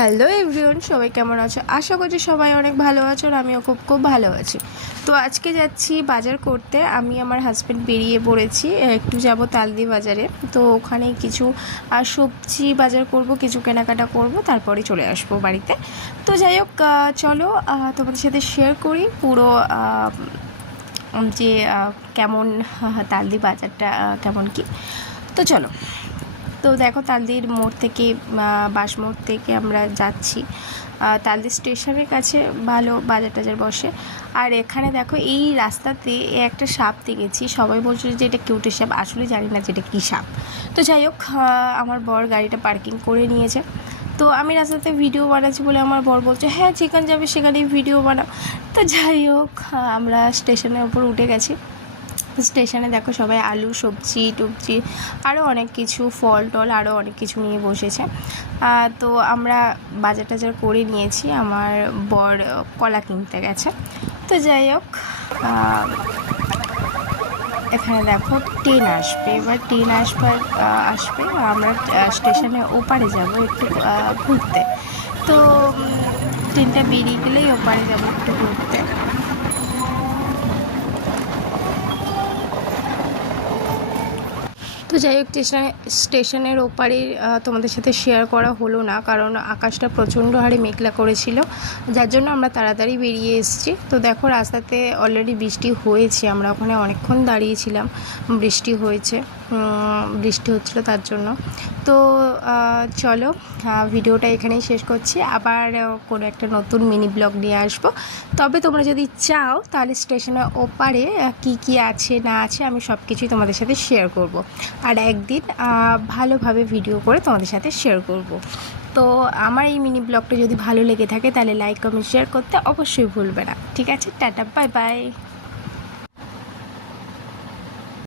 Hello everyone, সবাই কেমন আছো? আশা করছি সবাই অনেক ভালো আছো আর আমিও খুব খুব ভালো আছি। তো আজকে যাচ্ছি বাজার করতে। আমি আমার হাজব্যান্ড বেরিয়ে পড়েছি, একটু যাব তালদি বাজারে। তো ওখানে কিছু সবজি বাজার করব, কিছু কেনাকাটা করব, তারপরে চলে আসবো বাড়িতে। তো যাই হোক, চলো তোমাদের সাথে শেয়ার করি পুরো যে কেমন তালদি বাজারটা কেমন কি। তো চলো। তো দেখো, তালদির মোড় থেকে বাস মোড় থেকে আমরা যাচ্ছি তালদি স্টেশনের কাছে। ভালো বাজার টাজার বসে। আর এখানে দেখো, এই রাস্তাতে একটা সাপ দেখেছি। সবাই বলছিল যে এটা কিউটের সাপ, আসলে জানি না যে এটা কী সাপ। তো যাই হোক, আমার বর গাড়িটা পার্কিং করে নিয়েছে। তো আমি রাস্তাতে ভিডিও বানাচ্ছি বলে আমার বর বলছে, হ্যাঁ যেখানে যাবে সেখানেই ভিডিও বানাও। তো যাই হোক, আমরা স্টেশনের ওপর উঠে গেছি। স্টেশনে দেখো সবাই আলু, সবজি টবজি, আরও অনেক কিছু, ফল টল আরও অনেক কিছু নিয়ে বসেছে। তো আমরা বাজার টাজার করে নিয়েছি। আমার বর কলা কিনতে গেছে। তো যাই হোক, এখানে দেখো ট্রেন আসবে। এবার ট্রেন আসবে আমরা স্টেশনে ওপারে যাব একটু ঘুরতে। তো ট্রেনটা বেরিয়ে গেলেই ওপারে যাব একটু ঘুরতে। তো যাই হোক, স্টেশনের ওপারে তোমাদের সাথে শেয়ার করা হলো না, কারণ আকাশটা প্রচণ্ড হারে মেঘলা করেছিল, যার জন্য আমরা তাড়াতাড়ি বেরিয়ে এসেছি। তো দেখো, রাস্তাতে অলরেডি বৃষ্টি হয়েছে, আমরা ওখানে অনেকক্ষণ দাঁড়িয়েছিলাম, বৃষ্টি হয়েছে, বৃষ্টি হচ্ছিলো তার জন্য। তো চলো, ভিডিওটা এখানেই শেষ করছি। আবার কোনো একটা নতুন মিনি ব্লগ নিয়ে আসবো। তবে তোমরা যদি চাও তাহলে স্টেশনের ওপারে কি কি আছে না আছে আমি সব কিছুই তোমাদের সাথে শেয়ার করব। আর একদিন ভালোভাবে ভিডিও করে তোমাদের সাথে শেয়ার করব। তো আমার এই মিনি ব্লগটা যদি ভালো লেগে থাকে তাহলে লাইক কমেন্ট শেয়ার করতে অবশ্যই ভুলবে না। ঠিক আছে, টাটা, বাই বাই।